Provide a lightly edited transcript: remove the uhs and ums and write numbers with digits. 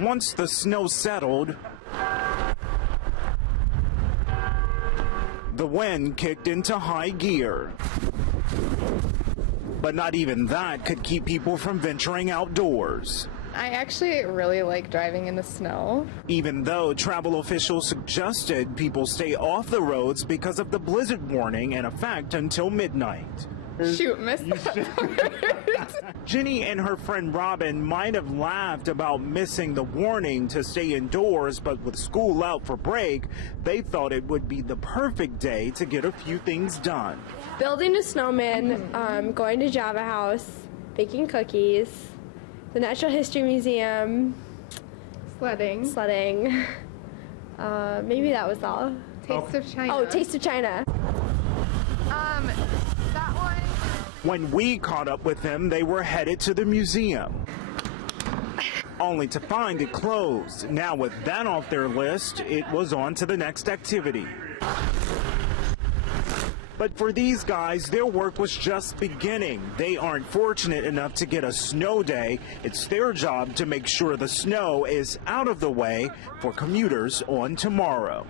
Once the snow settled, the wind kicked into high gear. But not even that could keep people from venturing outdoors. I actually really like driving in the snow. Even though travel officials suggested people stay off the roads because of the blizzard warning in effect until midnight. Shoot, missed that. Jenny and her friend Robin might have laughed about missing the warning to stay indoors, but with school out for break, they thought it would be the perfect day to get a few things done. Building a snowman, going to Java House, baking cookies, the Natural History Museum, Sledding. Maybe that was all. Taste of China. Oh, Taste of China. That one. When we caught up with them, they were headed to the museum, only to find it closed. Now with that off their list, it was on to the next activity. But for these guys, their work was just beginning. They aren't fortunate enough to get a snow day. It's their job to make sure the snow is out of the way for commuters on tomorrow.